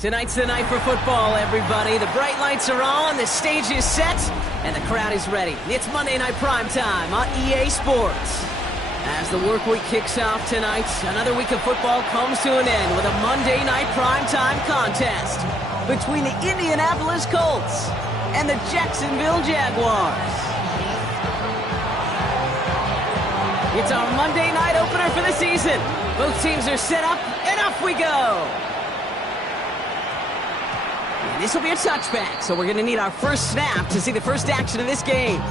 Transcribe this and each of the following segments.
Tonight's the night for football, everybody. The bright lights are on, the stage is set, and the crowd is ready. It's Monday Night Primetime on EA Sports. As the work week kicks off tonight, another week of football comes to an end with a Monday Night Primetime contest between the Indianapolis Colts and the Jacksonville Jaguars. It's our Monday night opener for the season. Both teams are set up, and off we go. This will be a touchback, so we're going to need our first snap to see the first action of this game.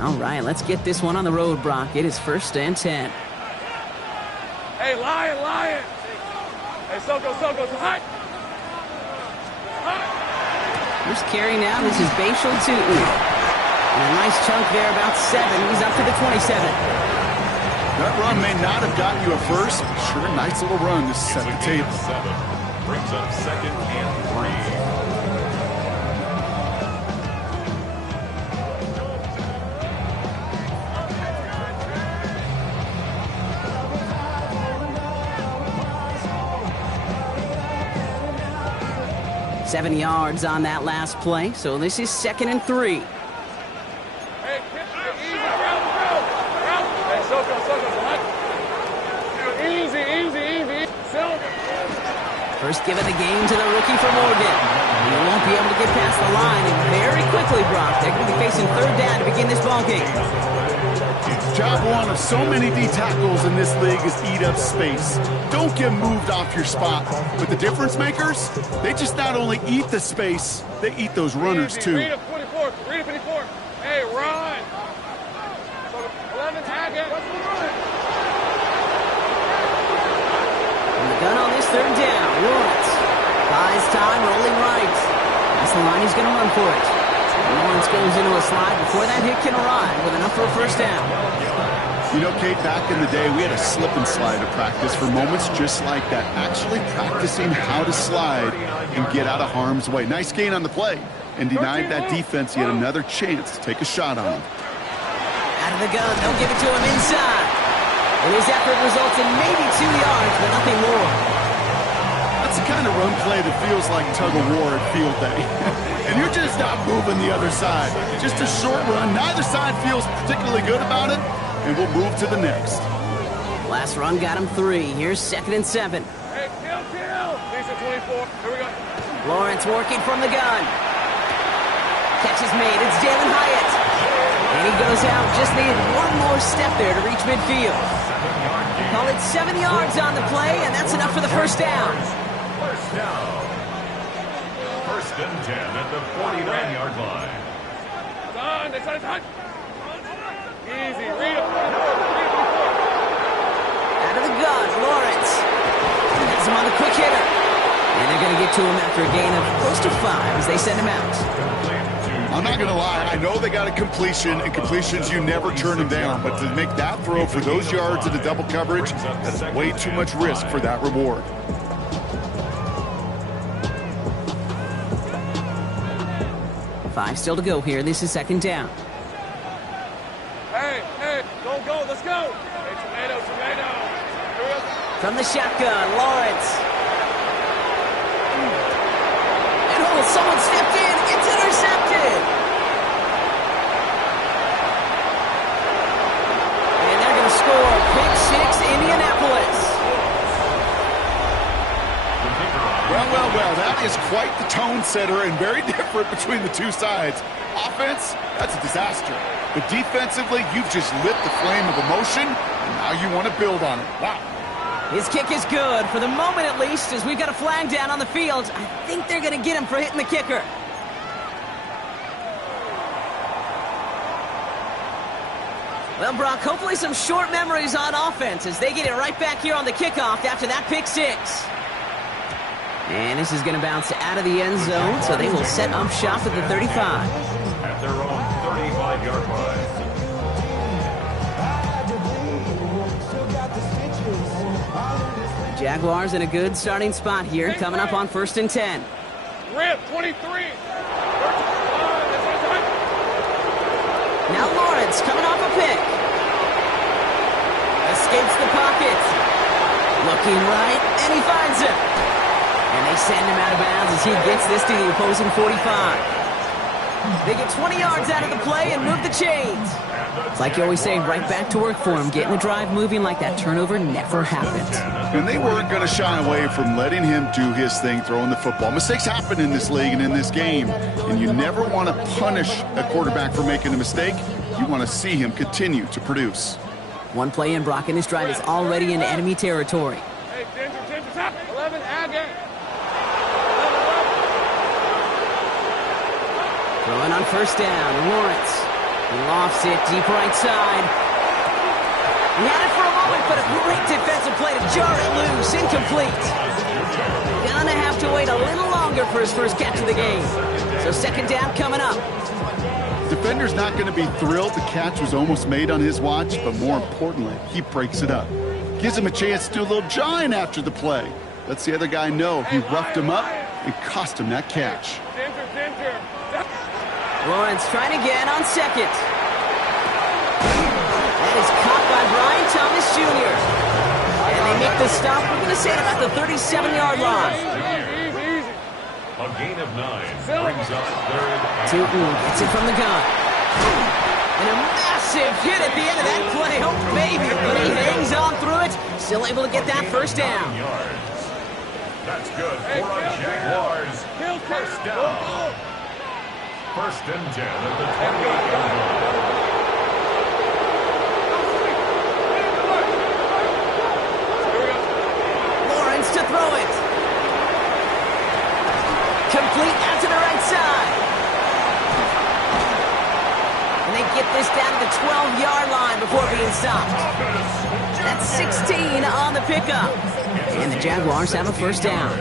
All right, let's get this one on the road, Brock. It is 1st and 10. Hey, Lion! Hey, Soko, hot! First carry now, this is Bashal Tutu. And a nice chunk there, about 7. He's up to the 27. That run may not have gotten you a first. Sure, nice little run to set the table. 7 brings up 2nd and 3. 7 yards on that last play, so this is 2nd and 3. Hey, easy, Hey, Soko, hot! Easy. First give of the game to the rookie from Oregon. He won't be able to get past the line, and very quickly, Brock, they're going to be facing 3rd down to begin this ballgame. Job one of so many D tackles in this league is eat up space. Don't get moved off your spot. But the difference makers, they just not only eat the space, they eat those runners too. Read it 54. Hey, run! 11, tag it. And the gun on this 3rd down. Lawrence buys time, rolling right. That's the line he's going to run for it. Lawrence goes into a slide before that hit can arrive with enough for a 1st down. You know, Kate, back in the day, we had a slip and slide to practice for moments just like that. Actually practicing how to slide and get out of harm's way. Nice gain on the play and denied that defense yet another chance to take a shot on him. Out of the gun, they'll give it to him inside. And his effort results in maybe 2 yards, but nothing more. That's the kind of run play that feels like tug-of-war at field day. And you're just not moving the other side. Just a short run. Neither side feels particularly good about it. And we'll move to the next. Last run got him 3. Here's 2nd and 7. Hey, kill! Decent 24. Here we go. Lawrence working from the gun. Catch is made. It's Jalen Hyatt. And he goes out. Just needed one more step there to reach midfield. Call it 7 yards on the play, and that's enough for the 1st down. 1st down. 1st and 10 at the 49-yard line. Done. This side's hot. Easy. Read it 44. Out of the gun, Lawrence. Has him on the quick hitter. And they're going to get to him after a gain of close to 5 as they send him out. I'm not going to lie. I know they got a completion, and completions, you never turn them down. But to make that throw for those yards into double coverage, that's way too much risk for that reward. Five still to go here. This is 2nd down. Hey, go, let's go. Hey, tomato. Here we go. From the shotgun, Lawrence. And someone stepped in. It's intercepted. And they're going to score. Pick 6, Indianapolis. Well, that is quite the tone setter and very different between the two sides. Offense, that's a disaster. But defensively, you've just lit the flame of emotion, and now you want to build on it. Wow. His kick is good, for the moment at least, as we've got a flag down on the field. I think they're going to get him for hitting the kicker. Well, Brock, hopefully some short memories on offense as they get it right back here on the kickoff after that pick six. And this is going to bounce out of the end zone, so they will set up shop at the 35. At their own 35-yard line. Jaguars in a good starting spot here, coming up on 1st and 10. Rip, 23. Now Lawrence coming off a pick. Escapes the pocket. Looking right, and he finds him. And they send him out of bounds as he gets this to the opposing 45. They get 20 yards out of the play and move the chains. It's like you always say, right back to work for him. Getting the drive moving like that turnover never happened. And they weren't going to shy away from letting him do his thing, throwing the football. Mistakes happen in this league and in this game. And you never want to punish a quarterback for making a mistake. You want to see him continue to produce. One play in, Brock, and this drive is already into enemy territory. Hey, Ginger, top. 11, Agate. Throwing on 1st down, Lawrence. He lofts it deep right side. He had it for a moment, but a great defensive play to jar it loose. Incomplete. Gonna have to wait a little longer for his first catch of the game. So 2nd down coming up. Defender's not going to be thrilled the catch was almost made on his watch, but more importantly, he breaks it up. Gives him a chance to do a little jawing after the play. Lets the other guy know he roughed him up and cost him that catch. Ginger. Lawrence trying again on 2nd. That is caught by Brian Thomas Jr. And they make the stop. We're going to say it about the 37-yard line. Easy. A gain of 9 brings up 3rd and Tootin gets it from the gun. And a massive hit at the end of that play. Oh, baby. But he hangs on through it. Still able to get that 1st down. yards. That's good for a Jaguars. First down. 1st and 10 at the 28-yard line. Lawrence to throw it. Complete out to the right side. And they get this down to the 12-yard line before being stopped. That's 16 on the pickup. And the Jaguars have a 1st down.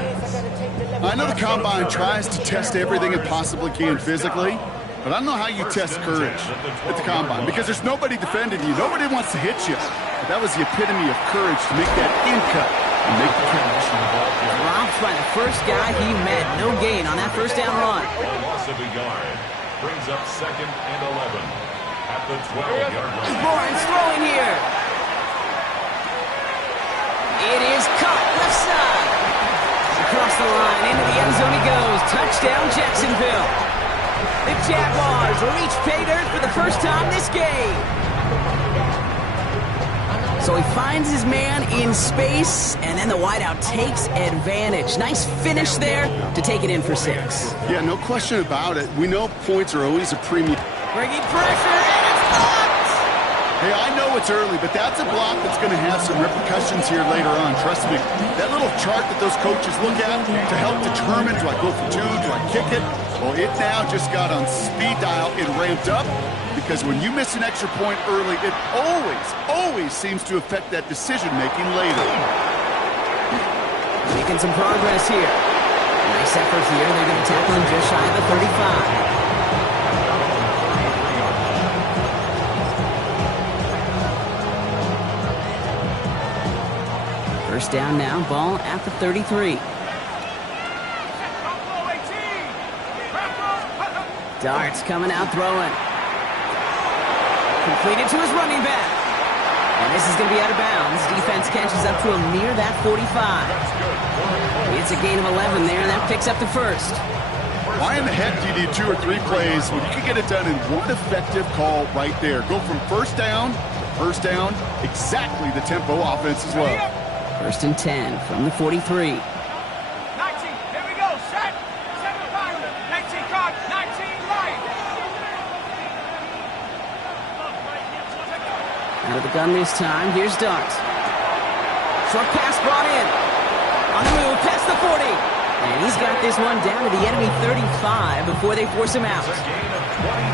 I know the Combine tries to test everything it possibly can physically, but I don't know how you test courage at the Combine because there's nobody defending you. Nobody wants to hit you. But that was the epitome of courage to make that in cut and make the catch. Dropped by the first guy he met. No gain on that 1st down run. A loss of a yard brings up 2nd and 11 at the 12-yard line. Lawrence throwing here. It is caught left side. Across the line, into the end zone he goes. Touchdown, Jacksonville. The Jaguars reach pay dirt for the first time this game. So he finds his man in space, and then the wideout takes advantage. Nice finish there to take it in for 6. Yeah, no question about it. We know points are always a premium. Bringing pressure, and it's blocked. Hey, I know it's early, but that's a block that's going to have some repercussions here later on. Trust me. That little chart that those coaches look at to help determine, do I go for 2, do I kick it? Well, it now just got on speed dial. It ramped up because when you miss an extra point early, it always seems to affect that decision-making later. Making some progress here. Nice effort here. They're going to tackle him just shy of the 35. First down now, ball at the 33. Darts coming out throwing. Completed to his running back. And this is going to be out of bounds. Defense catches up to him near that 45. It's a gain of 11 there, and that picks up the 1st. Why in the heck do you need 2 or 3 plays when you can get it done in one effective call right there? Go from 1st down to 1st down, exactly the tempo offense as well. 1st and 10 from the 43. 19, here we go, set, 7-5, 19 card, 19 right. Out of the gun this time, here's Dart. Short pass brought in. On the move, past the 40. And he's got this one down to the enemy 35 before they force him out.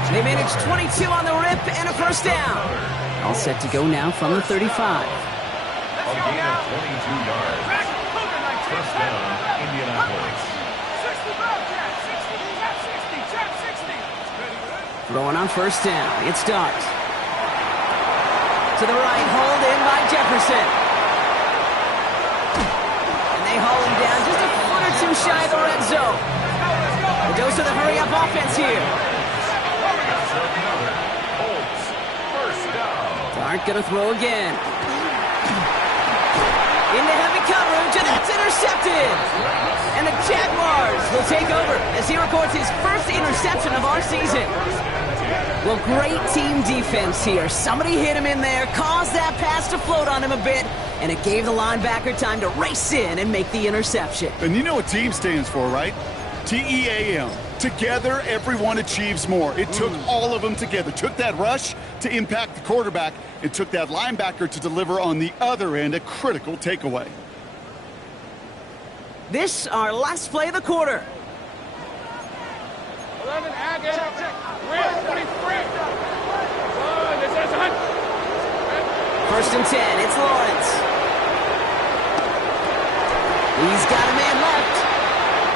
They managed 22 on the rip and a first down. All set to go now from the 35. A gain of 22 yards. First down, Indianapolis. Throwing on first down. It's Dart. To the right, hauled in by Jefferson. And they haul him down just a foot or two shy of the red zone. The dose of the hurry-up offense here. Dart gonna throw again. Into heavy coverage, and that's intercepted. And the Jaguars will take over as he records his first interception of our season. Well, great team defense here. Somebody hit him in there, caused that pass to float on him a bit, and it gave the linebacker time to race in and make the interception. And you know what team stands for, right? T-E-A-M. Together, everyone achieves more. It took all of them together. Took that rush to impact the quarterback. It took that linebacker to deliver on the other end a critical takeaway. This, our last play of the quarter. 11, Haggett. Real 23. This is Hunt. First and 10, it's Lawrence. He's got a man left.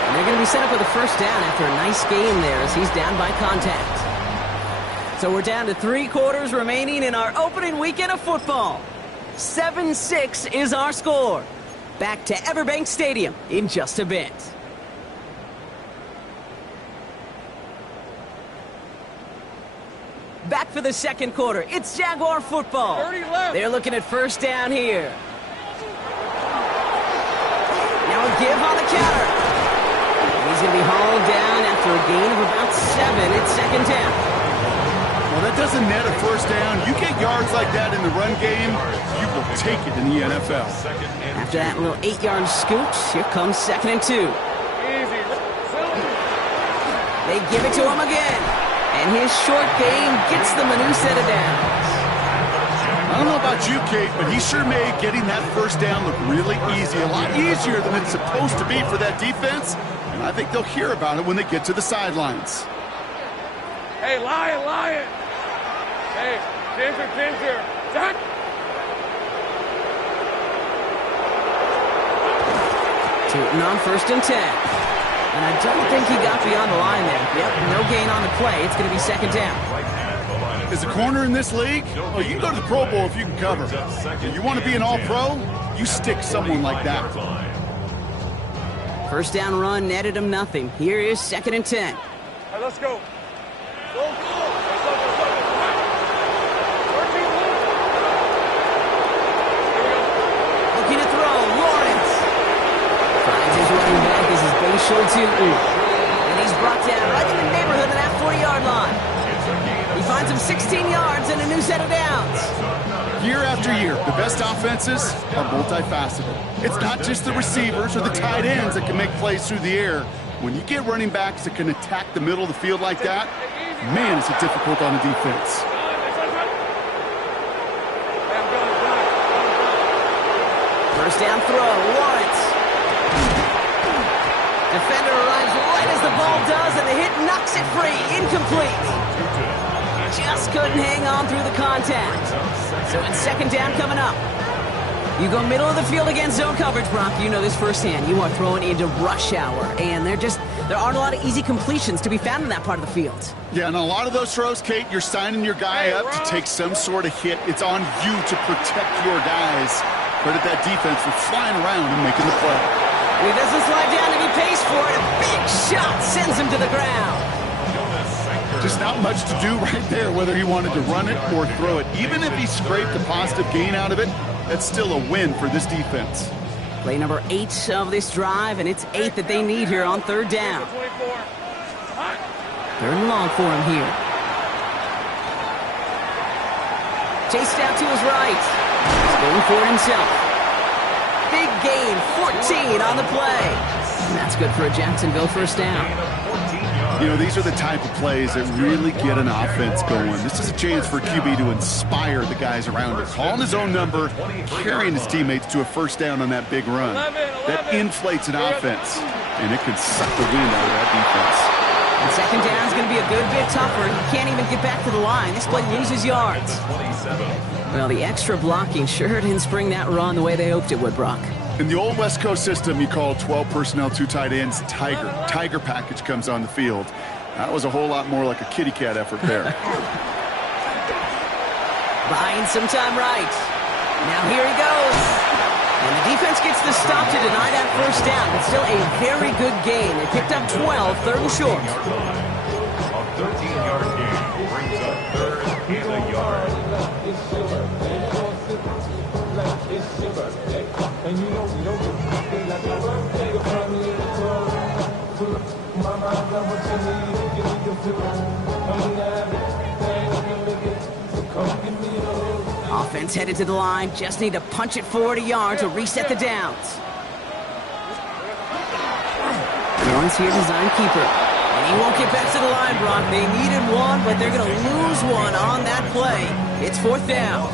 And they're going to be set up with a first down after a nice gain there as he's down by contact. So we're down to 3 quarters remaining in our opening weekend of football. 7-6 is our score. Back to Everbank Stadium in just a bit. Back for the second quarter. It's Jaguar football. 30 left. They're looking at first down here. Now a give on the counter. He's going to be hauled down after a gain of about 7. It's second down. Well, that doesn't net a first down. You get yards like that in the run game, you will take it in the NFL. After that little 8-yard scooch, here comes second and 2. Easy. They give it to him again. And his short game gets them a new set of downs. I don't know about you, Kate, but he sure made getting that first down look really easy. A lot easier than it's supposed to be for that defense. And I think they'll hear about it when they get to the sidelines. Hey, Lion. Hey, Ginger. Zach. Tootin on first and 10. And I don't think he got beyond the line there. Yep, no gain on the play. It's going to be second down. As a corner in this league, well, you can go to the Pro Bowl if you can cover. You want to be an all-pro? You stick someone like that. First down run netted him nothing. Here is second and 10. All right, let's go. Go. Looking to throw, Lawrence. Finds his running back as his base show to and he's brought down right in the neighborhood of that 40-yard line. He finds him 16 yards and a new set of downs. Year after year, the best offenses are multifaceted. It's not just the receivers or the tight ends that can make plays through the air. When you get running backs that can attack the middle of the field like that, man, is it difficult on a defense. First down throw, Lawrence. Defender arrives right as the ball does, and the hit knocks it free. Incomplete. Just couldn't hang on through the contact. So it's second down coming up. You go middle of the field against zone coverage, Brock. You know this firsthand. You are throwing into rush hour, and there aren't a lot of easy completions to be found in that part of the field. Yeah, and a lot of those throws, Kate, you're signing your guy up to take some sort of hit. It's on you to protect your guys. Credit that defense for flying around and making the play. He doesn't slide down and he pays for it. A big shot sends him to the ground. Just not much to do right there, whether he wanted to run it or throw it. Even if he scraped a positive gain out of it, that's still a win for this defense. Play number 8 of this drive, and it's 8 that they need here on third down. Third and long for him here. Chased out to his right. He's going for it himself. Big gain, 14 on the play. And that's good for a Jacksonville first down. You know, these are the type of plays that really get an offense going. This is a chance for QB to inspire the guys around him. Calling his own number, carrying his teammates to a first down on that big run. That inflates an offense. and it can suck the wind out of that defense. And second down is going to be a good bit tougher. He can't even get back to the line. This play loses yards. Well, the extra blocking sure didn't spring that run the way they hoped it would, Brock. In the old West Coast system, you call 12 personnel, 2 tight ends, Tiger. Tiger package comes on the field. That was a whole lot more like a kitty cat effort there. Buying some time right. Now here he goes. And the defense gets the stop to deny that first down, but still a very good gain. They picked up 12, third and short. A 13-yard gain brings up third and a yard. Offense headed to the line. Just need to punch it forward a yard to reset the downs. Lawrence here, design keeper. And he won't get back to the line, Brock. They needed one, but they're going to lose one on that play. It's fourth down.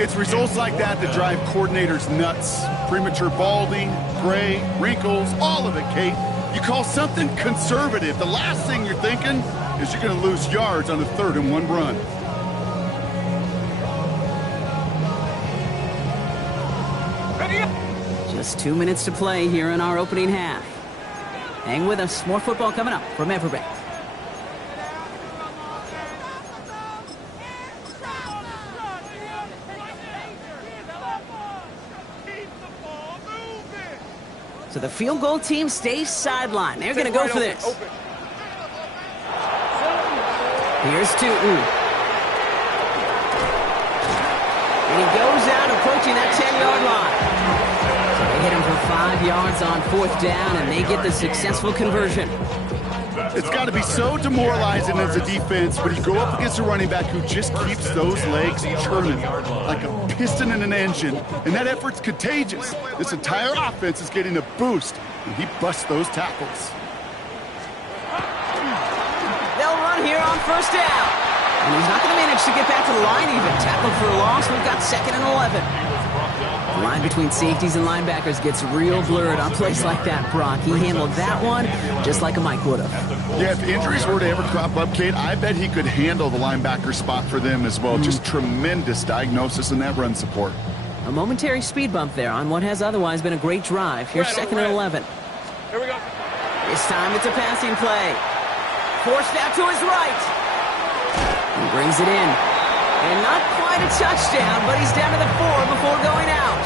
It's results like that that drive coordinators nuts. Premature balding, gray, wrinkles, all of it, Kate. You call something conservative. The last thing you're thinking is you're going to lose yards on the 3rd and 1 run. Just 2 minutes to play here in our opening half. Hang with us. More football coming up from Everbank. So the field goal team stays sidelined. They're going to go for this. Here's Tootin. And he goes out approaching that 10-yard line. So they hit him for 5 yards on fourth down, and they get the successful conversion. It's got to be so demoralizing as a defense when you go up against a running back who just keeps those legs churning like a piston in an engine, and that effort's contagious. This entire offense is getting a boost, and he busts those tackles. They'll run here on first down. And he's not going to manage to get back to the line even. Tackled for a loss. We've got 2nd and 11. The line between safeties and linebackers gets real blurred on plays like that, Brock. He handled that one just like a Mike would have. Yeah, if injuries were to ever crop up, Kate, I bet he could handle the linebacker spot for them as well. Just tremendous diagnosis in that run support. A momentary speed bump there on what has otherwise been a great drive. Here's 2nd and 11. Here we go. This time it's a passing play. Forced out to his right. He brings it in. And not quite a touchdown, but he's down to the 4 before going out.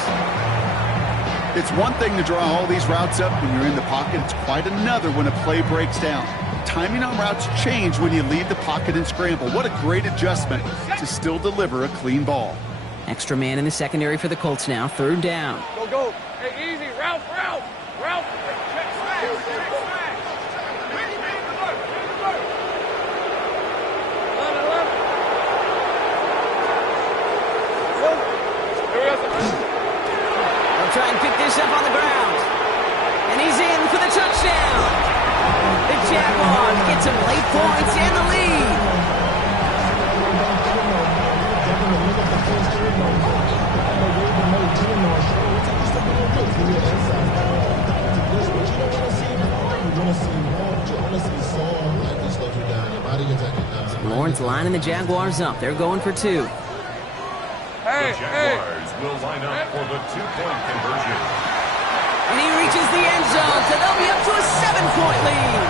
It's one thing to draw all these routes up when you're in the pocket. It's quite another when a play breaks down. Timing on routes change when you leave the pocket and scramble. What a great adjustment to still deliver a clean ball. Extra man in the secondary for the Colts now. 3rd down. Go, go. Hey, easy. Ralph. Ralph. Try and pick this up on the ground. And he's in for the touchdown. The Jaguars get some late points and the lead. Lawrence lining the Jaguars up. They're going for 2. Hey, The Jaguars will line up for the 2-point conversion. And he reaches the end zone, so they'll be up to a 7-point lead.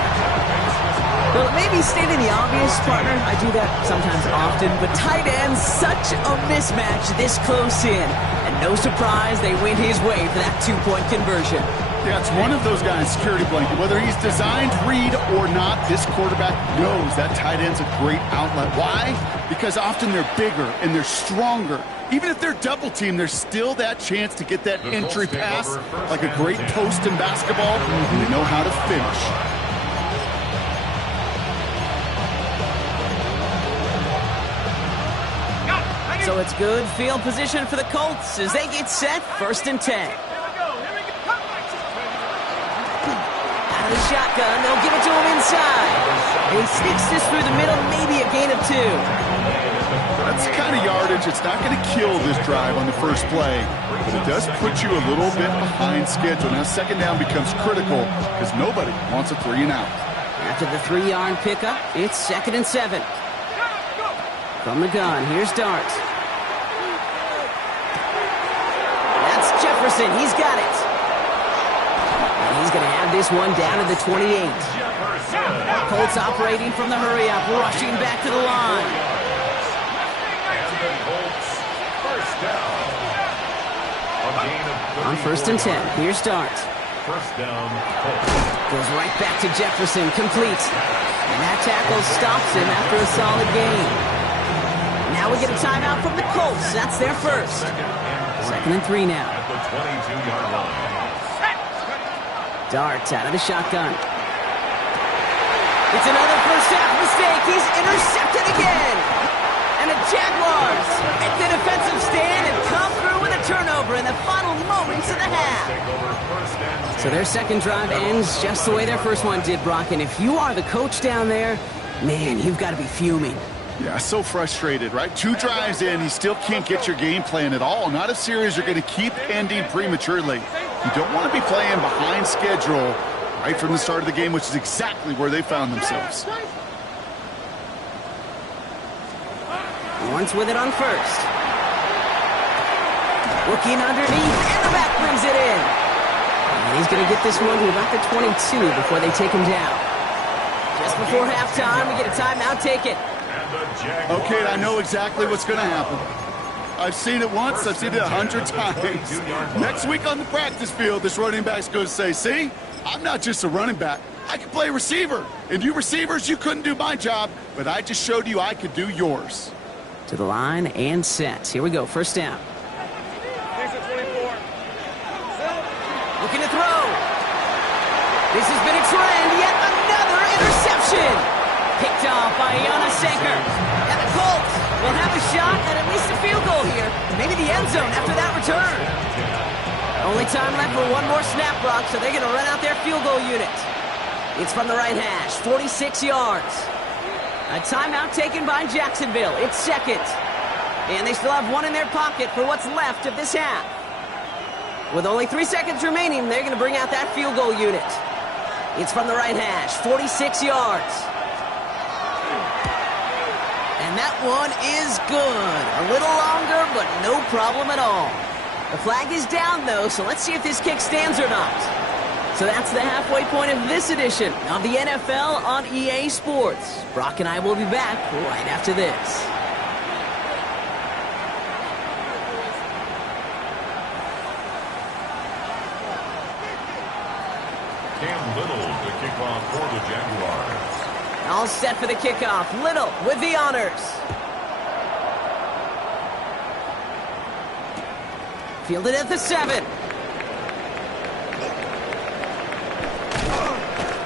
Well, it may be stating the obvious, partner. I do that sometimes often, but tight ends, such a mismatch this close in. And no surprise, they went his way for that 2-point conversion. Yeah, it's one of those guys, security blanket. Whether he's designed read or not, this quarterback knows that tight end's a great outlet. Why? Because often they're bigger and they're stronger. Even if they're double teamed, there's still that chance to get that entry pass like a great post in basketball, and they know how to finish. So it's good field position for the Colts as they get set, 1st and 10. Out of the shotgun, they'll give it to him inside. He sneaks this through the middle, maybe a gain of 2. That's That's the kind of yardage. It's not going to kill this drive on the first play, but it does put you a little bit behind schedule. Now second down becomes critical because nobody wants a 3 and out. After the 3-yard pickup, it's 2nd and 7. From the gun, here's Dart. That's Jefferson. He's got it. And he's going to have this one down to the 28. Colts operating from the hurry-up, rushing back to the line. On 1st and 10, here's Dart. First down, Goes right back to Jefferson, complete. And that tackle stops him after a solid gain. Now we get a timeout from the Colts. That's their first. 2nd and 3 now. at the 22-yard line. Dart out of the shotgun. It's another first half mistake. He's intercepted again. And the Jaguars make the defensive stand and come through with a turnover in the final moments of the half. So their second drive ends just the way their first one did, Brock. And if you are the coach down there, man, you've got to be fuming. Yeah, so frustrated, right? 2 drives in, you still can't get your game plan at all. Not a series you're going to keep ending prematurely. You don't want to be playing behind schedule right from the start of the game, which is exactly where they found themselves. Lawrence with it on first. Looking underneath, and the back brings it in. And he's going to get this one to about the 22 before they take him down. Just before halftime, we get a timeout, take it. Okay, I know exactly what's going to happen. I've seen it once, I've seen it 100 times. Next week on the practice field, this running back's going to say, see, I'm not just a running back. I can play receiver. And you receivers, you couldn't do my job, but I just showed you I could do yours. To the line and set. Here we go, first down. Looking to throw. This has been a trend, yet another interception. Picked off by Iana Sanker. And the Colts will have a shot at least a field goal here. Maybe the end zone after that return. Only time left for one more snap, Brock, so they're going to run out their field goal unit. It's from the right hash, 46 yards. A timeout taken by Jacksonville. It's second. And they still have one in their pocket for what's left of this half. With only 3 seconds remaining, they're going to bring out that field goal unit. It's from the right hash, 46 yards. And that one is good. A little longer, but no problem at all. The flag is down, though, so let's see if this kick stands or not. So that's the halfway point of this edition of the NFL on EA Sports. Brock and I will be back right after this. Cam Little to kick off for the Jaguars. All set for the kickoff. Little with the honors. Fielded at the 7.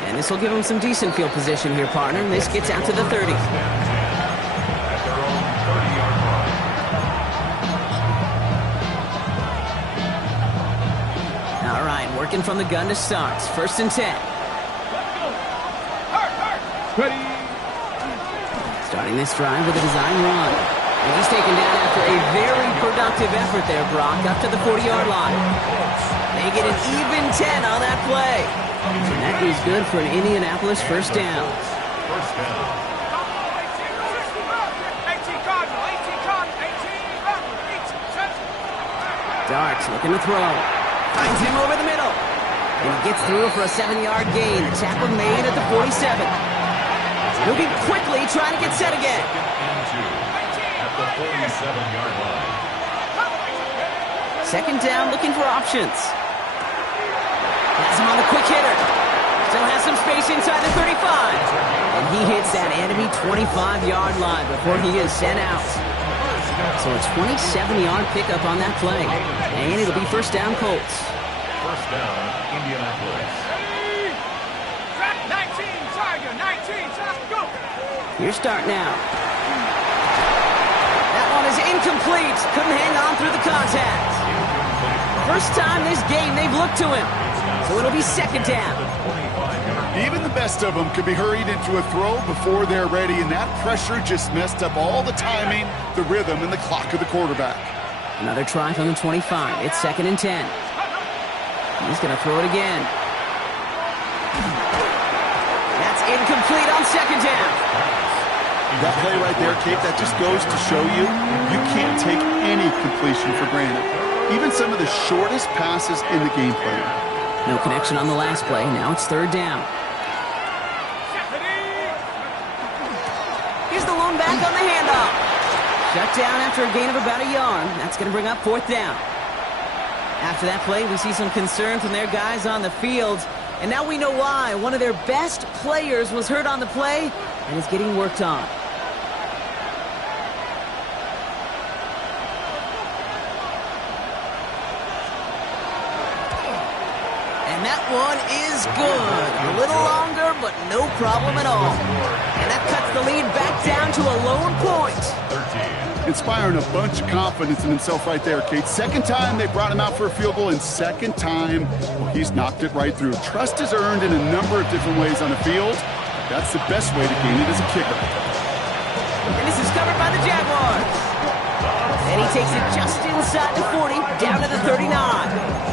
And this will give him some decent field position here, partner. And this gets out to the 30. At their own 30-yard line. All right, working from the gun to start. 1st and 10. Starting this drive with a design run. And he's taken down after a very productive effort there, Brock, up to the 40-yard line. They get an even 10 on that play. And that is good for an Indianapolis first down. First down. Dart looking to throw. Finds him over the middle. And he gets through for a 7-yard gain. The tackle made at the 47. He'll be quickly trying to get set again. At the 47-yard line. 2nd down, looking for options. Has him on the quick hitter. Still has some space inside the 35. And he hits that enemy 25-yard line before he is sent out. So a 27-yard pickup on that play. And it'll be first down, Colts. First down, Indianapolis. Here's start now. That one is incomplete. Couldn't hang on through the contact. First time this game they've looked to him. So it'll be 2nd down. Even the best of them could be hurried into a throw before they're ready, and that pressure just messed up all the timing, the rhythm, and the clock of the quarterback. Another try from the 25. It's 2nd and 10. He's going to throw it again. That's incomplete on 2nd down. That play right there, Kate, that just goes to show you, you can't take any completion for granted. Even some of the shortest passes in the game plan. No connection on the last play. Now it's 3rd down. Here's the lone back on the handoff. Shut down after a gain of about a yard. That's going to bring up 4th down. After that play, we see some concern from their guys on the field. And now we know why. One of their best players was hurt on the play and is getting worked on. And that one is good. A little longer, but no problem at all. And that cuts the lead back down to a lone point. Inspiring a bunch of confidence in himself right there, Kate. 2nd time they brought him out for a field goal, and 2nd time, well, he's knocked it right through. Trust is earned in a number of different ways on the field. That's the best way to gain it as a kicker. And this is covered by the Jaguars. And he takes it just inside the 40, down to the 39.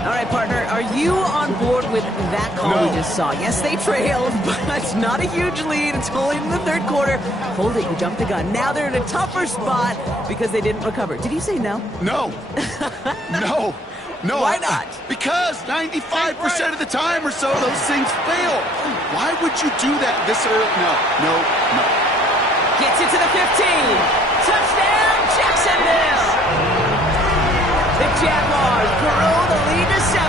All right, partner, are you on board with that call we just saw? Yes, they trailed, but it's not a huge lead. It's only in the 3rd quarter. Hold it, you jumped the gun. Now they're in a tougher spot because they didn't recover. Did you say no? No. No. No. Why not? Because 95% of the time or so, those things fail. Why would you do that this early? No. Gets it to the 15. Touchdown, Jacksonville! The Jaguars grow the lead to 7.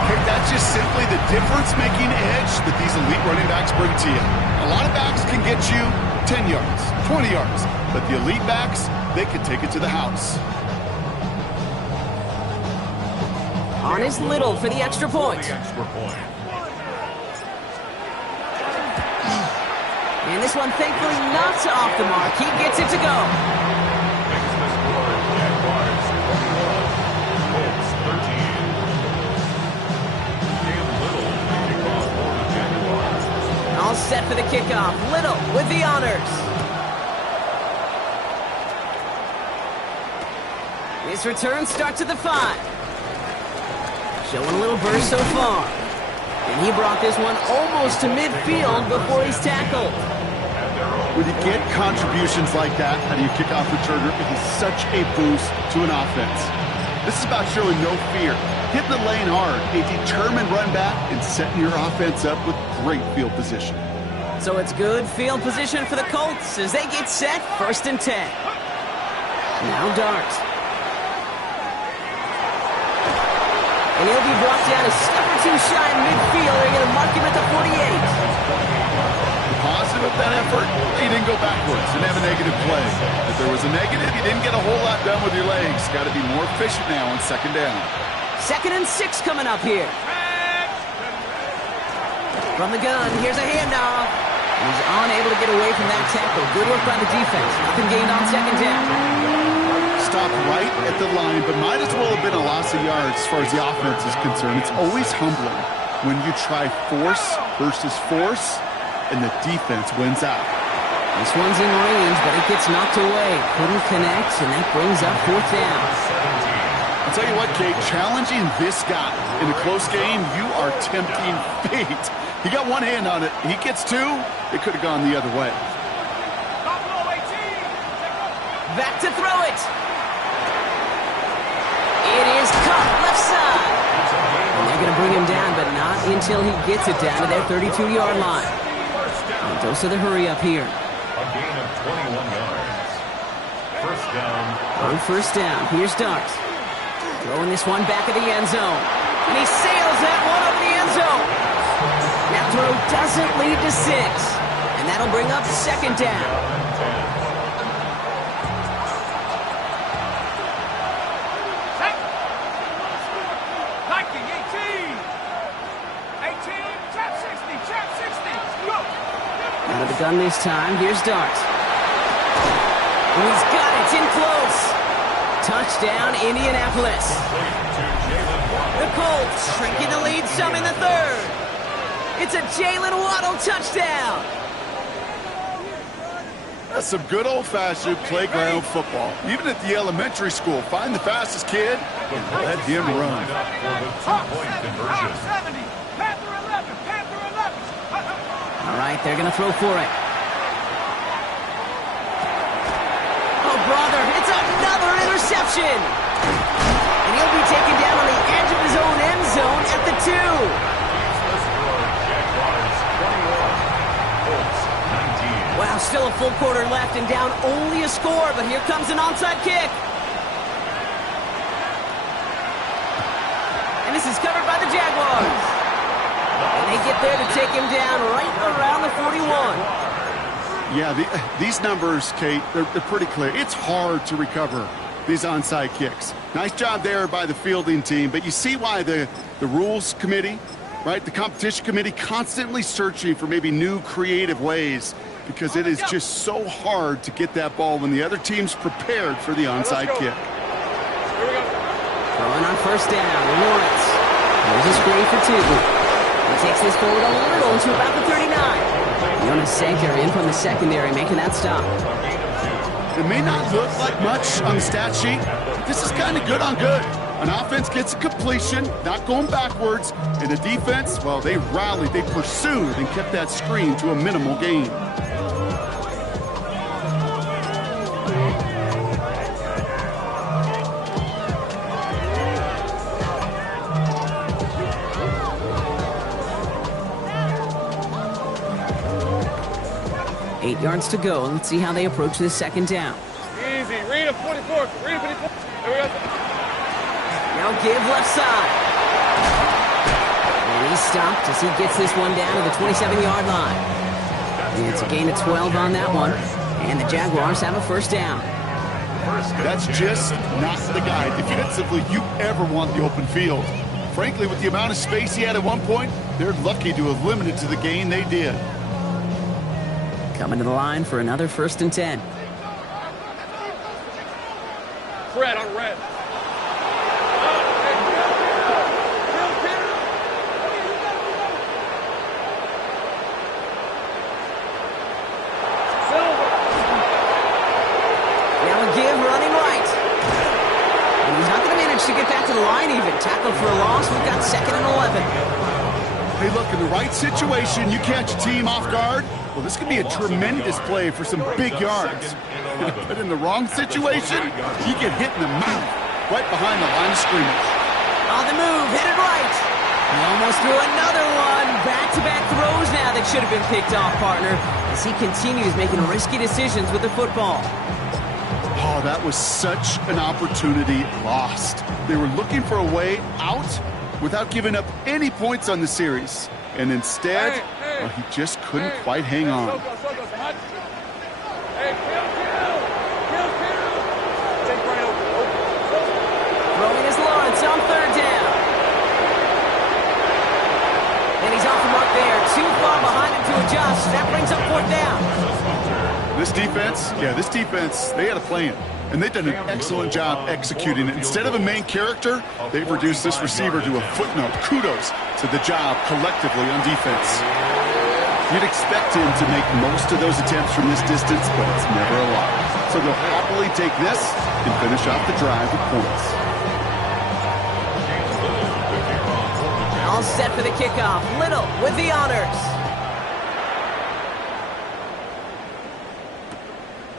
Okay, that's just simply the difference-making edge that these elite running backs bring to you. A lot of backs can get you 10 yards, 20 yards, but the elite backs, they can take it to the house. On is Little for the extra point. And this one thankfully not off the mark. He gets it to go. All set for the kickoff. Little with the honors. His return starts at the 5. Showing a little burst so far. And he brought this one almost to midfield before he's tackled. When you get contributions like that out of your kickoff returner, it is such a boost to an offense. This is about showing no fear, hitting the lane hard, a determined run back, and setting your offense up with great field position. So it's good field position for the Colts as they get set, 1st and 10. Now Dart. And he'll be brought down a step or two shy in midfield. They're going to mark him at the 48. Positive of that effort, he didn't go backwards and have a negative play. If there was a negative, you didn't get a whole lot done with your legs. Got to be more efficient now on 2nd down. 2nd and 6 coming up here. From the gun, here's a handoff. He's unable to get away from that tackle. Good work by the defense. Nothing gained on 2nd down. Stopped right at the line, but might as well have been a loss of yards as far as the offense is concerned. It's always humbling when you try force versus force, and the defense wins out. This one's in range, but it gets knocked away. Couldn't connect, and that brings up 4th down. I'll tell you what, Kate, challenging this guy in a close game, you are tempting fate. He got one hand on it. He gets 2. It could have gone the other way. Back to throw it. It is caught left side. And they're going to bring him down, but not until he gets it down to their 32-yard line. Dose of the hurry up here. A gain of 21 yards. 1st down. On 1st down, here's Dart. Throwing this one back of the end zone. And he sails that one over the end zone. That throw doesn't lead to 6. And that'll bring up 2nd down. Out of the gun this time, here's Dart. And he's got it, it's in close. Touchdown, Indianapolis. The Colts shrinking the lead some in the third. It's a Jalen Waddle touchdown. That's some good old-fashioned playground football. Even at the elementary school, find the fastest kid and let him run. All right, they're going to throw for it. Oh, brother, it's another interception. And he'll be taken down on the edge of his own end zone at the 2. Wow, still a full quarter left and down only a score, but here comes an onside kick. And this is covered by the Jaguars. And they get there to take him down right around the 41. Yeah, these numbers, Kate, they're pretty clear. It's hard to recover these onside kicks. Nice job there by the fielding team, but you see why the rules committee, right, the competition committee constantly searching for maybe new creative ways, because it is just so hard to get that ball when the other team's prepared for the onside kick. Throwing on first down, Lawrence. There's a screen for 2. He takes this forward a little to about the 39. Jonas Sanker in from the secondary, making that stop. It may not look like much on the stat sheet, but this is kind of good on good. An offense gets a completion, not going backwards, and the defense, well, they rallied, they pursued, and kept that screen to a minimal gain. Eight yards to go. Let's see how they approach this second down. Easy. Read him 44. Read him 44. There we go. Now give left side. And he's stopped as he gets this one down to the 27-yard line. And it's a gain of 12 on that one. And the Jaguars have a first down. That's just not the guy defensively you ever want the open field. Frankly, with the amount of space he had at one point, they're lucky to have limited to the gain they did. Coming to the line for another 1st and 10. Red on red. Now a give running right. And he's not going to manage to get back to the line even. Tackled for a loss. We've got 2nd and 11. Hey, look, in the right situation, you catch a team off guard. Well, this could be a tremendous play for some big yards. But in the wrong situation, you get hit in the mouth right behind the line of scrimmage. On the move, headed right. He almost threw another one. Back-to-back throws now that should have been picked off, partner, as he continues making risky decisions with the football. Oh, that was such an opportunity lost. They were looking for a way out without giving up any points on the series. And instead, well, he just couldn't quite hang on. Throwing is Lawrence on 3rd down. And he's off the mark there. Too far behind him to adjust. That brings up 4th down. This defense, they had a plan. And they've done an excellent job executing it. Instead of a main character, they've reduced this receiver to a footnote. Kudos to the job collectively on defense. You'd expect him to make most of those attempts from this distance, but it's never a lot. So they'll happily take this and finish off the drive with points. All set for the kickoff. Little with the honors.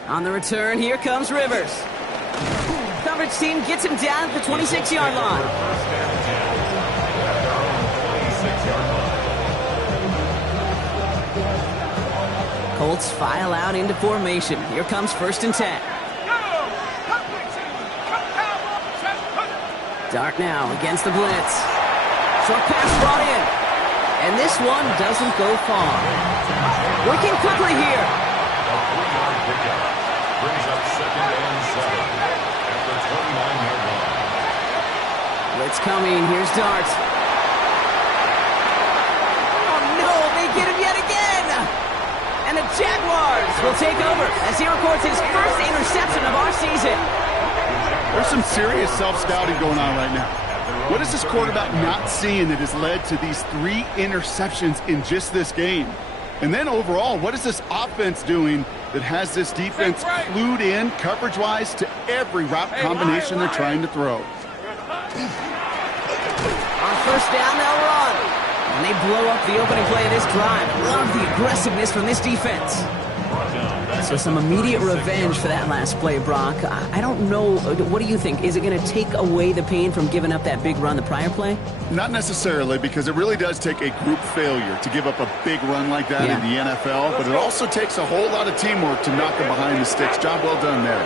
On the return, here comes Rivers. Coverage team gets him down at the 26-yard line. Colts file out into formation. Here comes 1st and 10. Dart now against the blitz. Short pass brought in. And this one doesn't go far. Working quickly here. Brings up 2nd and 7 at the 29-yard line. Blitz coming. Here's Dart. Oh, no. They get him yet again. And the Jaguars will take over as he records his first interception of our season. There's some serious self-scouting going on right now. What is this quarterback not seeing that has led to these 3 interceptions in just this game? And then overall, what is this offense doing that has this defense clued in coverage-wise to every route combination they're trying to throw? On first down, they'll run. And they blow up the opening play of this drive. Love the aggressiveness from this defense. So some immediate revenge for that last play, Brock. I don't know. What do you think? Is it going to take away the pain from giving up that big run the prior play? Not necessarily, because it really does take a group failure to give up a big run like that in the NFL, but it also takes a whole lot of teamwork to knock them behind the sticks. Job well done there.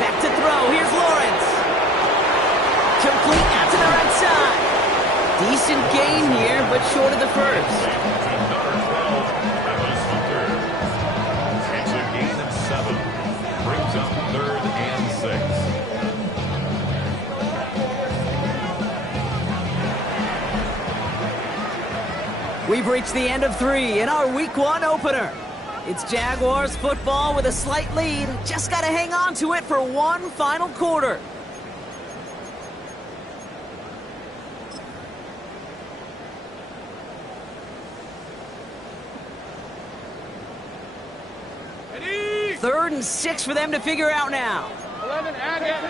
Back to throw. Here's Lawrence. Complete out to the right side. Decent gain here, but short of the first. It's a gain of 7. Brings up 3rd and 6. We've reached the end of 3 in our Week 1 opener. It's Jaguars football with a slight lead. Just got to hang on to it for one final quarter. Third and 6 for them to figure out now. 11, add it.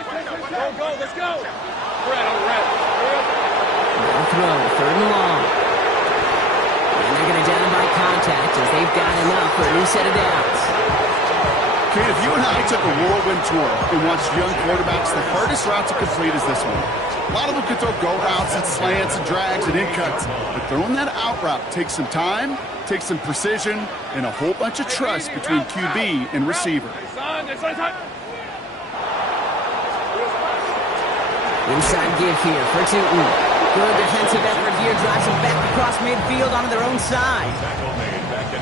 Go, let's go. Red. Now throw, 3rd and long. And they're going to down by contact as they've got enough for a new set of downs. Kate, if you and I took a whirlwind tour and watched young quarterbacks, the hardest route to complete is this one. A lot of them can throw go routes and slants and drags and in cuts, but throwing that out route takes some time, takes some precision, and a whole bunch of trust between QB and receiver. Inside give here for Tootin. Good defensive effort here, drives them back across midfield onto their own side.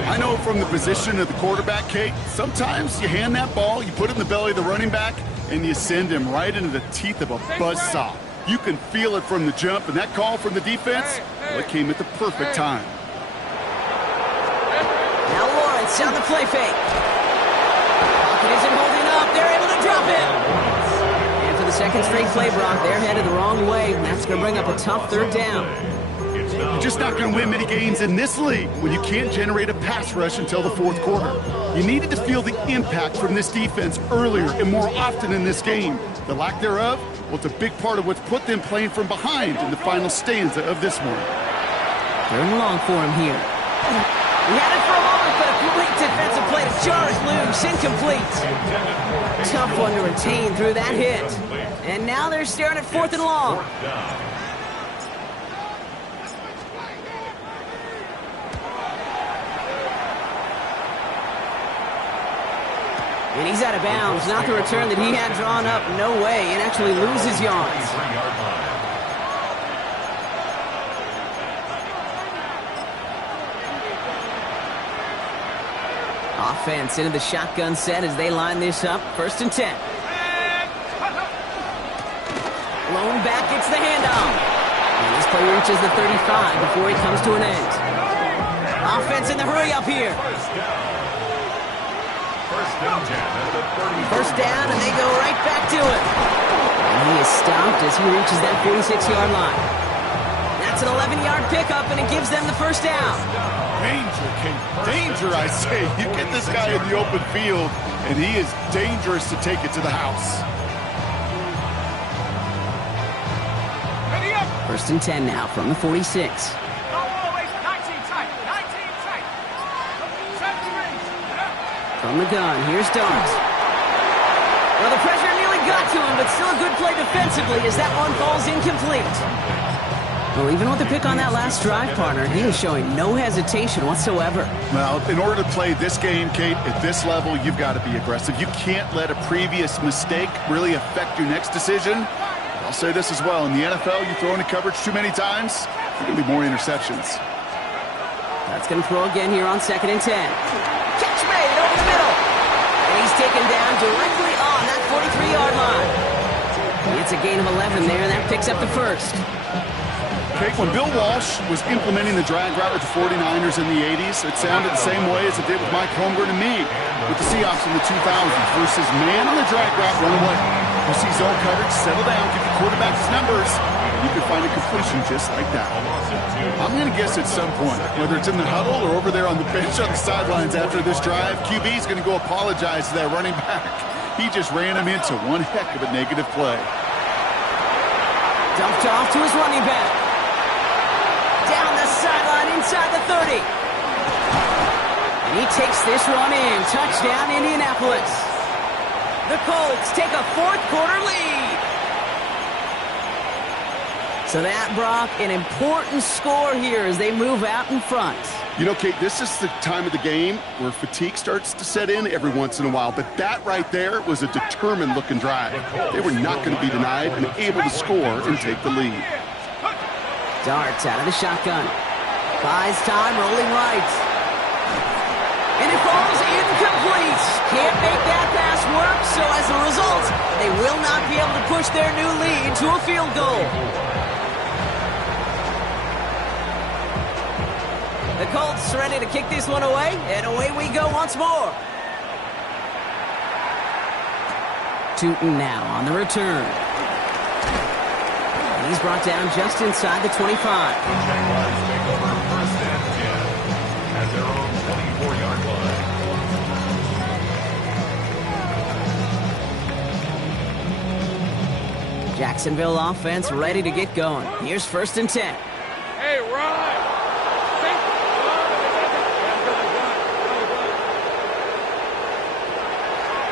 I know from the position of the quarterback, Kate, sometimes you hand that ball, you put it in the belly of the running back, and you send him right into the teeth of a buzzsaw. You can feel it from the jump, and that call from the defense, well, it came at the perfect time. Now Lawrence on the play fake. Pocket isn't holding up. They're able to drop it. And for the second straight play, Brock, they're headed the wrong way. And that's going to bring up a tough 3rd down. You're just not going to win many games in this league when you can't generate a pass rush until the 4th quarter. You needed to feel the impact from this defense earlier and more often in this game. The lack thereof, well, it's a big part of what's put them playing from behind in the final stanza of this one. 3rd and long for him here. He had it for a moment, but a great defensive play to jar it loose. Incomplete. Tough one to retain through that hit. And now they're staring at 4th and long. And he's out of bounds. Not the return that he had drawn up. No way. And actually loses yards. Offense into the shotgun set as they line this up. 1st and 10. Lone back gets the handoff. And this play reaches the 35 before it comes to an end. Offense in the hurry up here. First down, and they go right back to it. And he is stopped as he reaches that 46-yard line. That's an 11-yard pickup, and it gives them the 1st down. Danger, Kate. Danger, I say. You get this guy in the open field, and he is dangerous to take it to the house. 1st and 10 now from the 46. From the gun, here's Dart. Well, the pressure nearly got to him, but still a good play defensively as that one falls incomplete. Well, even with the pick on that last drive, partner, he is showing no hesitation whatsoever. Well, in order to play this game, Kate, at this level, you've got to be aggressive. You can't let a previous mistake really affect your next decision. I'll say this as well. In the NFL, you throw into coverage too many times, there are going to be more interceptions. That's going to throw again here on 2nd and 10. Catch made over the middle. And he's taken down directly on that 43-yard line. It's a gain of 11 there, and that picks up the 1st. Kate, when Bill Walsh was implementing the drag route with the 49ers in the 80s, it sounded the same way as it did with Mike Holmgren and me with the Seahawks in the 2000s versus man in the drag route, run away. You see zone coverage, settle down, give the quarterback his numbers, and you can find a completion just like that. I'm going to guess at some point, whether it's in the huddle or over there on the bench on the sidelines after this drive, QB is going to go apologize to that running back. He just ran him into one heck of a negative play. Dumped off to his running back. Down the sideline inside the 30. And he takes this one in. Touchdown, Indianapolis. The Colts take a fourth-quarter lead. So that, Brock, an important score here as they move out in front. You know, Kate, this is the time of the game where fatigue starts to set in every once in a while. But that right there was a determined-looking drive. They were not going to be denied and able to score and take the lead. Darts out of the shotgun. Buys time, rolling right. And it falls incomplete. Can't make that pass work, so as a result, they will not be able to push their new lead to a field goal. The Colts ready to kick this one away, and away we go once more. Tootin now on the return. And he's brought down just inside the 25. The Jaguars take over first and 10 at their own 24-yard line. Jacksonville offense ready to get going. Here's first and 10. Hey, run!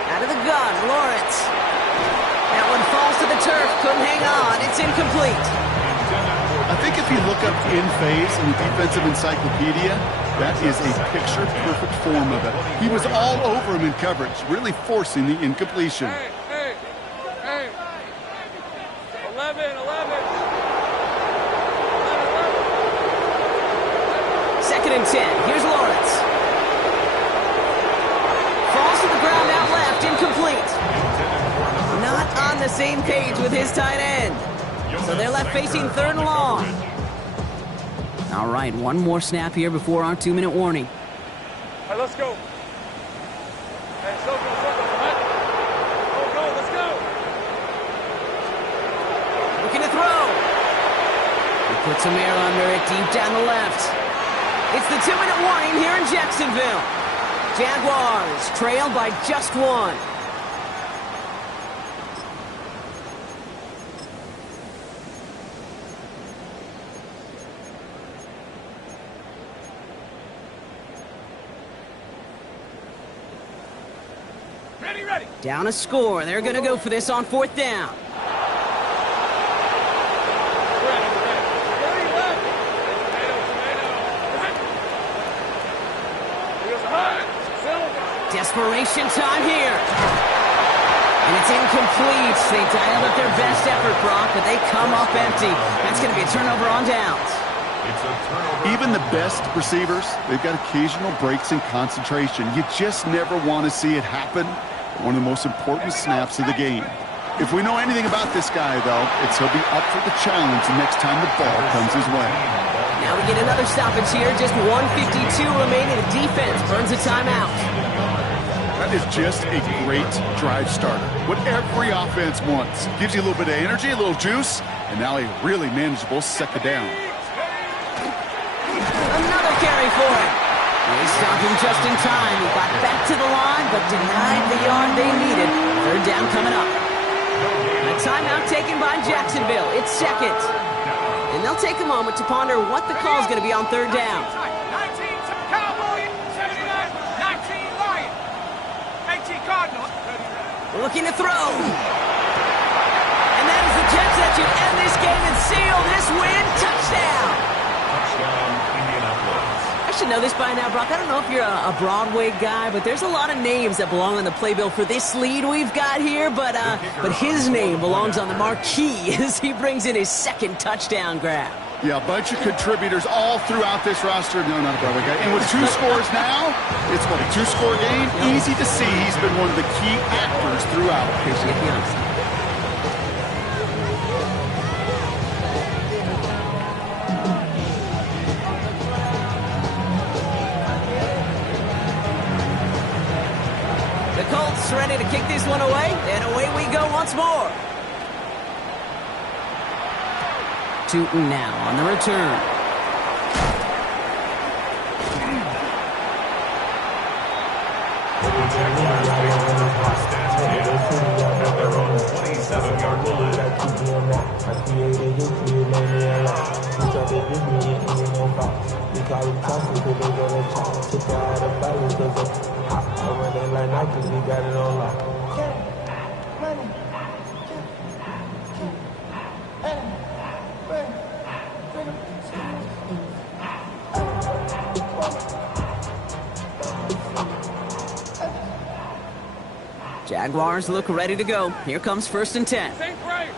Out of the gun, Lawrence. That one falls to the turf. Couldn't hang on. It's incomplete. I think if you look up in phase in the defensive encyclopedia, that is a picture-perfect form of it. He was all over him in coverage, really forcing the incompletion. Hey. 11. Second and 10. Here's Lawrence. Falls to the ground out left. Incomplete. Not on the same page with his tight end. So they're left facing third and long. All right, one more snap here before our 2-minute warning. All right, let's go. Hey, go, right? Go, let's go. Looking to throw. He puts some air under it deep down the left. It's the 2-minute warning here in Jacksonville. Jaguars trail by just one. Ready. Down a score. They're going to go for this on fourth down. Desperation time here. And it's incomplete. They dialed up their best effort, Brock, but they come up empty. That's going to be a turnover on downs. Even the best receivers, they've got occasional breaks in concentration. You just never want to see it happen. One of the most important snaps of the game. If we know anything about this guy, though, it's he'll be up for the challenge the next time the ball comes his way. Now we get another stoppage here. Just 1:52 remaining. The defense burns a timeout. That is just a great drive starter. What every offense wants. Gives you a little bit of energy, a little juice, and now a really manageable second down. Another carry for him. They stopped him just in time. He got back to the line, but denied the yard they needed. Third down coming up. A timeout taken by Jacksonville. It's second. And they'll take a moment to ponder what the call is going to be on third down. 19 Cowboy, 79, 19 Lion, 18 Cardinal. Looking to throw. And that is the catch that should end this game and seal this win. Touchdown. Touchdown, Indianapolis. I should know this by now, Brock. I don't know if you're a Broadway guy, but there's a lot of names that belong on the playbill for this lead we've got here. But his name belongs on the marquee as he brings in his second touchdown grab. Yeah, a bunch of contributors all throughout this roster. No, not a Broadway guy. And with 2 scores now, it's what, a 2-score game? Easy to see he's been one of the key actors throughout. Appreciate the honesty. ready to kick this one away, and away we go once more. Tootin now on the return. Jaguars face the first and 10 at their own 27-yard line. Jaguars look ready to go. Here comes 1st and 10. Think right.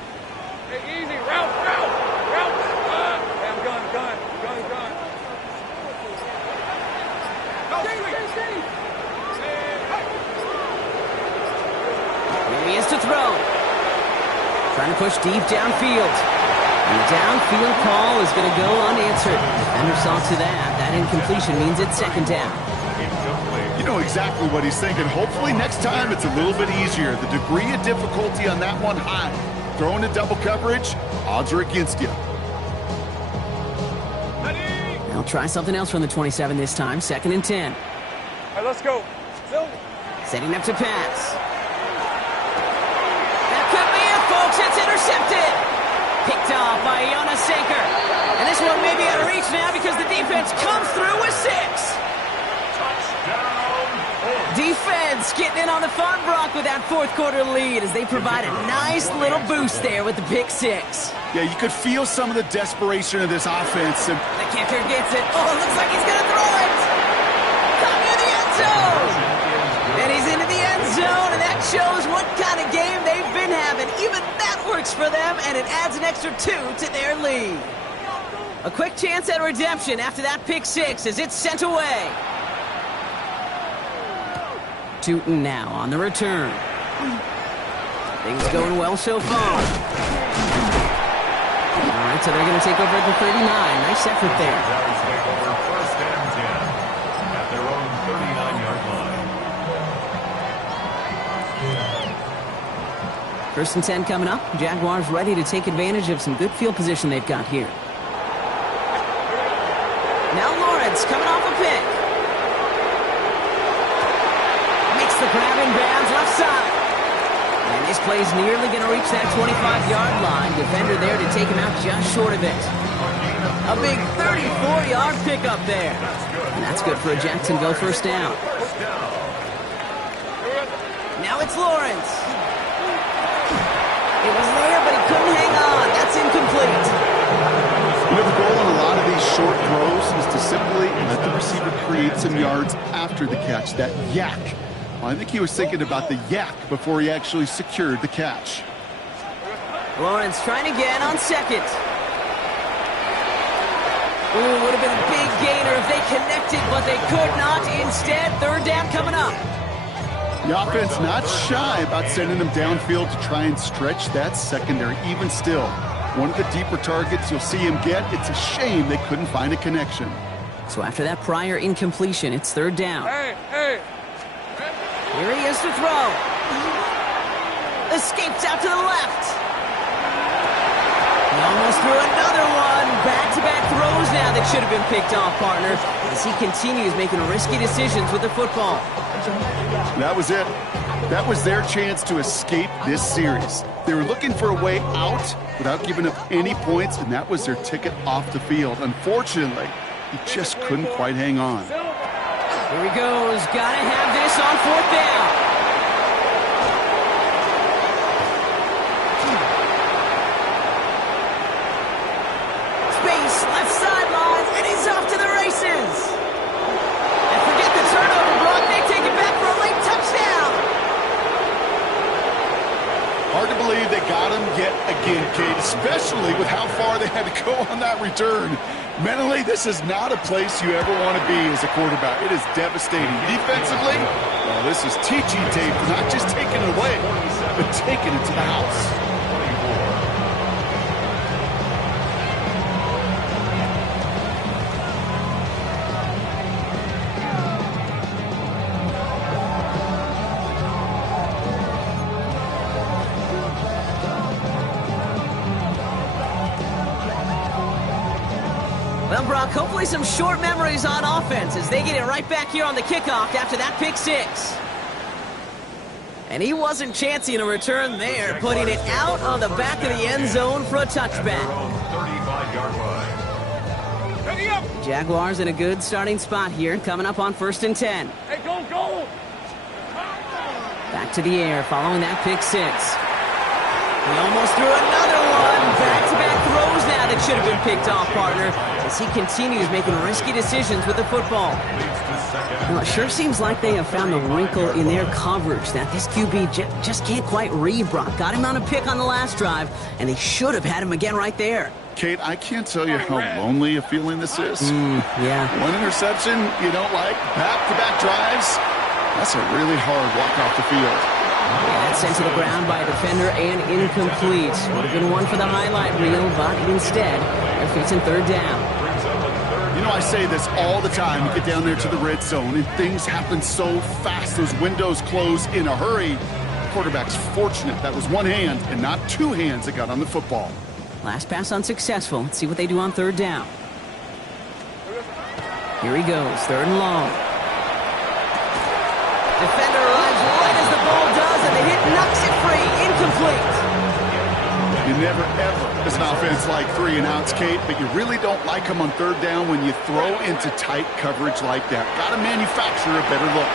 Hey, easy. Route. Gun. Here he is to throw. Trying to push deep downfield. And the downfield call is going to go unanswered. Defender saw to that. That incompletion means it's 2nd down. You know exactly what he's thinking. Hopefully next time it's a little bit easier. The degree of difficulty on that one high. Throwing a double coverage, odds are against you. They'll try something else from the 27 this time. 2nd and 10. All right, let's go. Setting up to pass. That could be it, folks. It's intercepted. Picked off by Jonas Sanker. And this one may be out of reach now because the defense comes through with 6. Defense getting in on the fun, Brock, with that 4th quarter lead as they provide a nice little boost there with the pick 6. Yeah, you could feel some of the desperation of this offense. And the kicker gets it. Oh, looks like he's going to throw it. Come near the end zone. And he's into the end zone, and that shows what kind of game they've been having. Even that works for them, and it adds an extra 2 to their lead. A quick chance at redemption after that pick 6 as it's sent away. Tootin now on the return. Things going well so far. All right, so they're going to take over at the 39. Nice effort there. Jaguars take over 1st and 10 at their own 39-yard line. 1st and 10 coming up. Jaguars ready to take advantage of some good field position they've got here. Now Lawrence coming off a pick. The grab in bounds left side. And this play's nearly going to reach that 25-yard line. Defender there to take him out just short of it. A big 34-yard pickup there. And that's good for a Jacksonville 1st down. Now it's Lawrence. It was there, but he couldn't hang on. That's incomplete. You know, the goal on a lot of these short throws is to simply let the receiver create some yards after the catch, that yak. I think he was thinking about the yak before he actually secured the catch. Lawrence trying again on 2nd. Ooh, would have been a big gainer if they connected, but they could not. Instead, 3rd down coming up. The offense not shy about sending them downfield to try and stretch that secondary. Even still, one of the deeper targets you'll see him get. It's a shame they couldn't find a connection. So after that prior incompletion, it's 3rd down. Hey. Here he is to throw. Escapes out to the left. He almost threw another one. Back-to-back throws now that should have been picked off, partner, as he continues making risky decisions with the football. That was it. That was their chance to escape this series. They were looking for a way out without giving up any points, and that was their ticket off the field. Unfortunately, he just couldn't quite hang on. Here he goes. Gotta have this on 4th down. Space, left sideline, and he's off to the races. And forget the turnover, Brock. They take it back for a late touchdown. Hard to believe they got him yet again, Kate, especially with how far they had to go on that return. Mentally, this is not a place you ever want to be as a quarterback. It is devastating. Defensively, well, this is teaching tape, not just taking it away, but taking it to the house. Well, Brock, hopefully some short memories on offense as they get it right back here on the kickoff after that pick six. And he wasn't chancing a return there, putting it out on the back of the end zone for a touchback. 35-yard line. Jaguars in a good starting spot here, coming up on 1st and 10. Hey, go! Back to the air following that pick six. He almost threw another one. Back-to-back throws now that should have been picked off, partner, as he continues making risky decisions with the football. Well, it sure seems like they have found the wrinkle in their coverage that this QB just can't quite read, Brock. Got him on a pick on the last drive, and they should have had him again right there. Kate, I can't tell you how lonely a feeling this is. Yeah. One interception you don't like, back-to-back drives. That's a really hard walk off the field. Yeah, that's sent to the ground by a defender and incomplete. Would have been one for the highlight reel, but instead, they're facing third down. You know, I say this all the time. You get down there to the red zone, and things happen so fast. Those windows close in a hurry. The quarterback's fortunate that was one hand and not two hands that got on the football. Last pass unsuccessful. Let's see what they do on third down. Here he goes, third and long. Defender arrives right as the ball does, and the hit knocks it free. Incomplete. You never, ever, as an offense, like 3 and outs, Kate, but you really don't like them on third down when you throw into tight coverage like that. Got to manufacture a better look.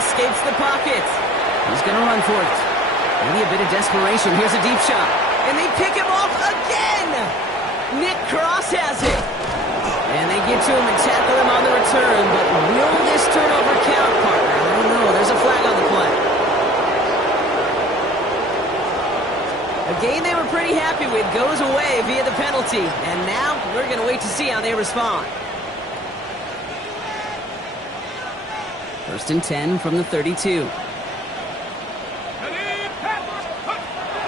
Escapes the pocket. He's going to run for it. Maybe a bit of desperation. Here's a deep shot. And they pick him off again. Nick Cross has it. And they get to him and tackle him on the return. But will this turnover count, partner? I don't know. There's a flag on the play. A game they were pretty happy with goes away via the penalty. And now we're going to wait to see how they respond. 1st and 10 from the 32.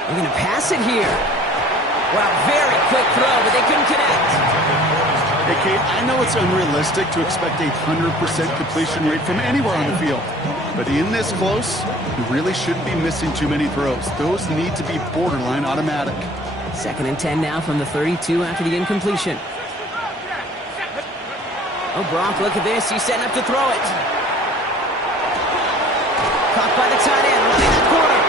They're going to pass it here. Wow, very quick throw, but they couldn't connect. Hey, Kate, I know it's unrealistic to expect a 100% completion rate from anywhere on the field. But in this close, you really shouldn't be missing too many throws. Those need to be borderline automatic. 2nd and 10 now from the 32 after the incompletion. Oh, Brock, look at this. He's setting up to throw it. Caught by the tight end, running that corner.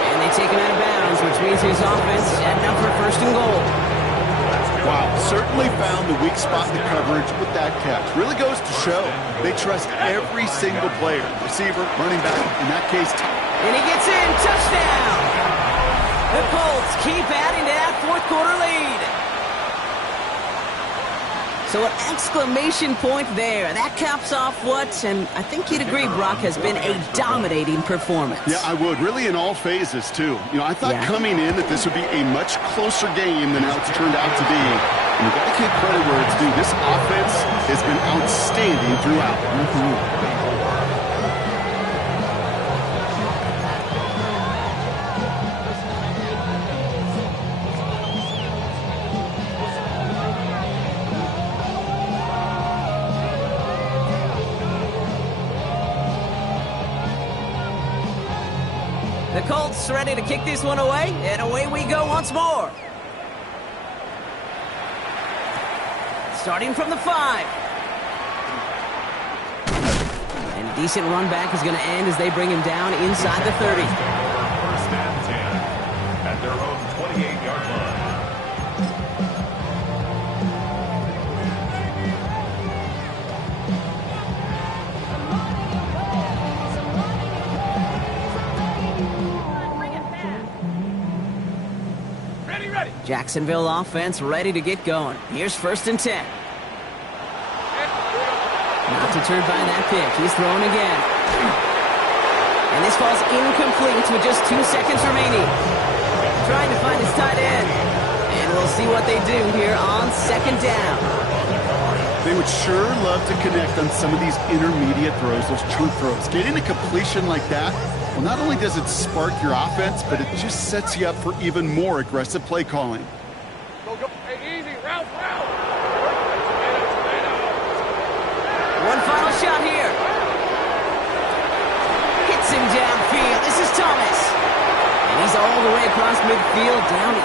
And they take him out of bounds, which means his offense heading up for 1st and goal. Wow, certainly found the weak spot in the coverage with that catch. Really goes to show they trust every single player. Receiver, running back, in that case. And he gets in, touchdown! The Colts keep adding to that 4th quarter lead. So an exclamation point there. That caps off what, and I think you'd agree, Brock, has been a dominating performance. Yeah, I would. Really in all phases, too. You know, I thought coming in that this would be a much closer game than how it's turned out to be. And you've got to give credit where it's due. This offense has been outstanding throughout. The Colts ready to kick this one away, and away we go once more. Starting from the 5. And decent run back is going to end as they bring him down inside the 30. 1st and 10 at their own 28-yard line. Jacksonville offense ready to get going. Here's 1st and 10. Not deterred by that pick. He's throwing again. And this falls incomplete with just 2 seconds remaining. Trying to find his tight end. And we'll see what they do here on 2nd down. They would sure love to connect on some of these intermediate throws, those true throws. Getting a completion like that, well, not only does it spark your offense, but it just sets you up for even more aggressive play calling. Go. Hey, easy. Route. One final shot here. Hits him downfield. This is Thomas. And he's all the way across midfield down